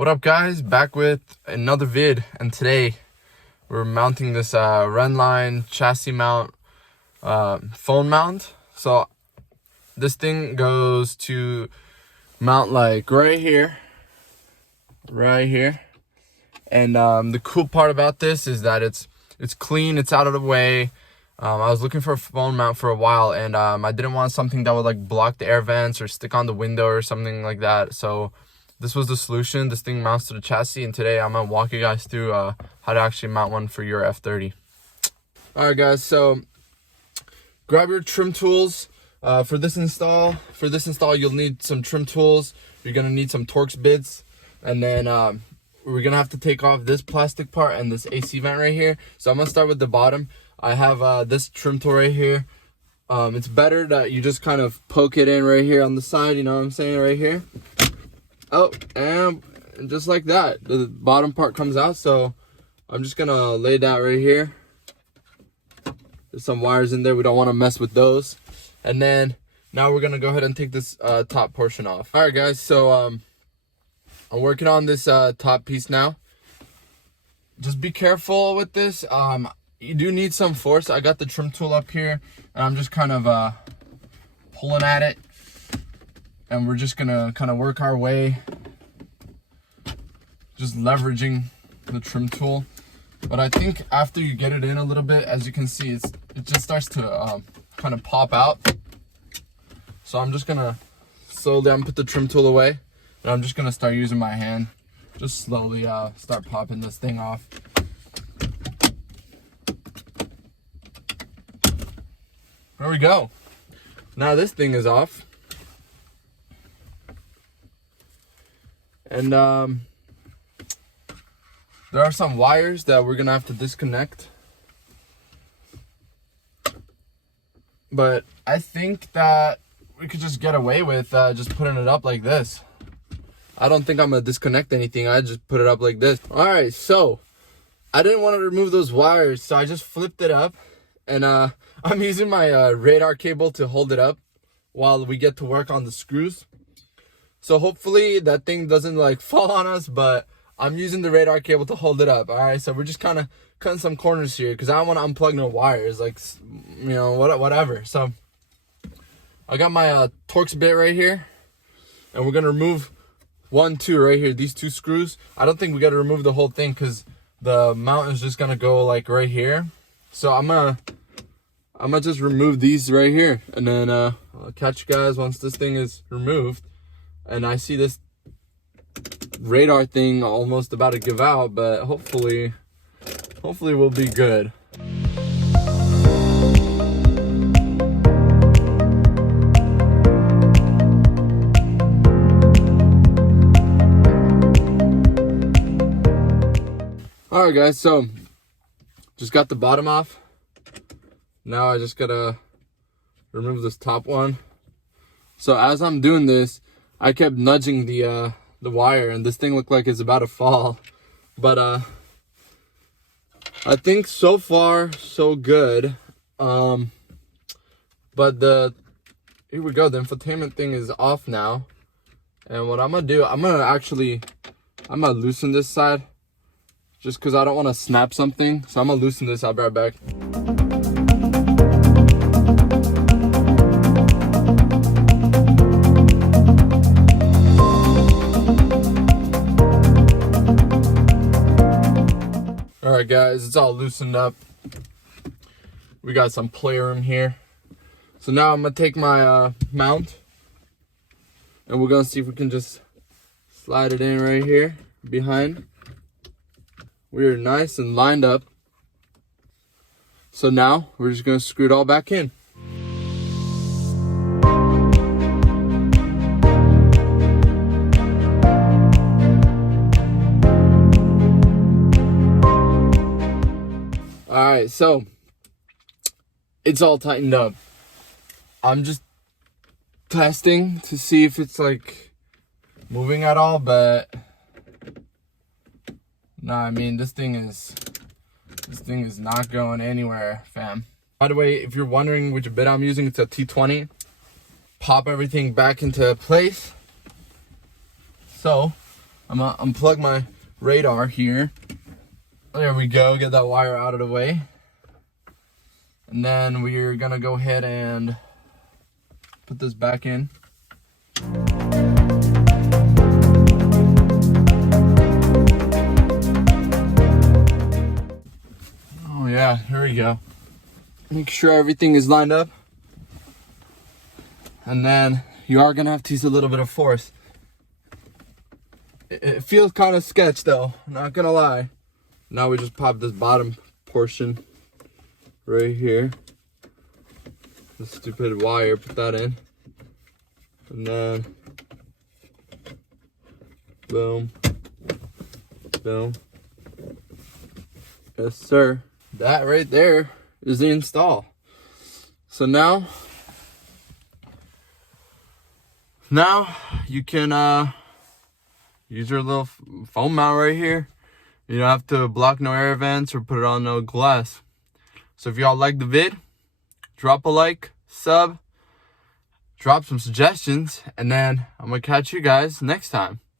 What up, guys? Back with another vid, and today we're mounting this Renline chassis mount, phone mount. So this thing goes to mount like right here, and the cool part about this is that it's clean, it's out of the way. I was looking for a phone mount for a while, and I didn't want something that would like block the air vents or stick on the window or something like that. So this was the solution. This thing mounts to the chassis, and today I'm gonna walk you guys through how to actually mount one for your F30. All right, guys. So grab your trim tools for this install. For this install, you'll need some trim tools. You're gonna need some Torx bits, and then we're gonna have to take off this plastic part and this AC vent right here. So I'm gonna start with the bottom. I have this trim tool right here. It's better that you just kind of poke it in right here on the side. You know what I'm saying? Right here. Oh, and just like that, the bottom part comes out. So I'm just gonna lay that right here. There's some wires in there, we don't want to mess with those. And then now we're gonna go ahead and take this top portion off. All right, guys, so I'm working on this top piece now. Just be careful with this. You do need some force. I got the trim tool up here, and I'm just kind of pulling at it. And we're just gonna kind of work our way, just leveraging the trim tool. But I think after you get it in a little bit, as you can see, it just starts to kind of pop out. So I'm just gonna slowly put the trim tool away, and I'm just gonna start using my hand, just slowly start popping this thing off. There we go. Now this thing is off. And there are some wires that we're gonna have to disconnect. But I think that we could just get away with just putting it up like this. I don't think I'm gonna disconnect anything. I just put it up like this. All right, so I didn't want to remove those wires, so I just flipped it up, and I'm using my radar cable to hold it up while we get to work on the screws. So hopefully that thing doesn't like fall on us, but I'm using the radar cable to hold it up. All right, so we're just kind of cutting some corners here because I don't want to unplug no wires, like, you know, whatever. So I got my Torx bit right here, and we're gonna remove 1, 2 right here, these 2 screws. I don't think we got to remove the whole thing because the mount is just gonna go like right here. So I'm gonna just remove these right here, and then I'll catch you guys once this thing is removed. And I see this radar thing almost about to give out, but hopefully we'll be good. All right, guys, so just got the bottom off. Now I just gotta remove this top one. So as I'm doing this, I kept nudging the wire, and this thing looked like it's about to fall. But I think so far so good. But here we go, the infotainment thing is off now. And what I'm gonna do, I'm gonna loosen this side just because I don't want to snap something. So I'm gonna loosen this. I'll be right back. All right, guys, it's all loosened up. We got some playroom here. So now I'm gonna take my mount, and we're gonna see if we can just slide it in right here behind. We're nice and lined up. So now we're just gonna screw it all back in. All right, so it's all tightened up. I'm just testing to see if it's like moving at all, but no, I mean, this thing is not going anywhere, fam. By the way, if you're wondering which bit I'm using, it's a T20. Pop everything back into place. So I'm gonna unplug my radar here. There we go, get that wire out of the way. And then we're gonna go ahead and put this back in. Oh yeah, here we go. Make sure everything is lined up. And then you are gonna have to use a little bit of force. It feels kind of sketch though, not gonna lie. Now we just pop this bottom portion right here. The stupid wire, put that in. And then, boom, boom. Yes, sir. That right there is the install. So now you can use your little foam mount right here. You don't have to block no air vents or put it on no glass. So if y'all like the vid, drop a like, sub, drop some suggestions, and then I'm gonna catch you guys next time.